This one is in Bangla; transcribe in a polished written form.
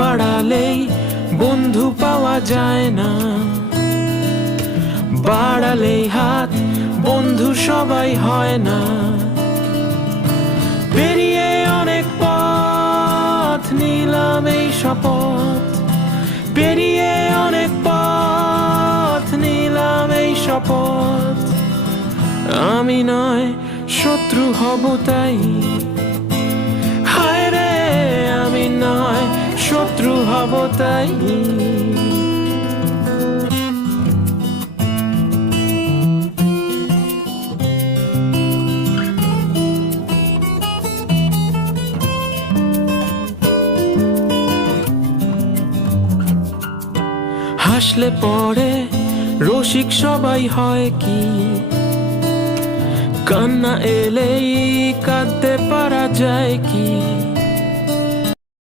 বাড়ালেই বন্ধু পাওয়া যায় না, বাড়ালেই হাত বন্ধু সবাই হয় না। পেরিয়ে অনেক পথ নিলাম এই শপথ, পেরিয়ে অনেক পথ নিলাম এই শপথ। আমি নয় শত্রু হব তাই, হায় রে আমি নয় শত্রু হব তাই। হাসলে পরে রসিক সবাই হয় কি, কান্না এলেই কাঁদতে পারা যায় কি।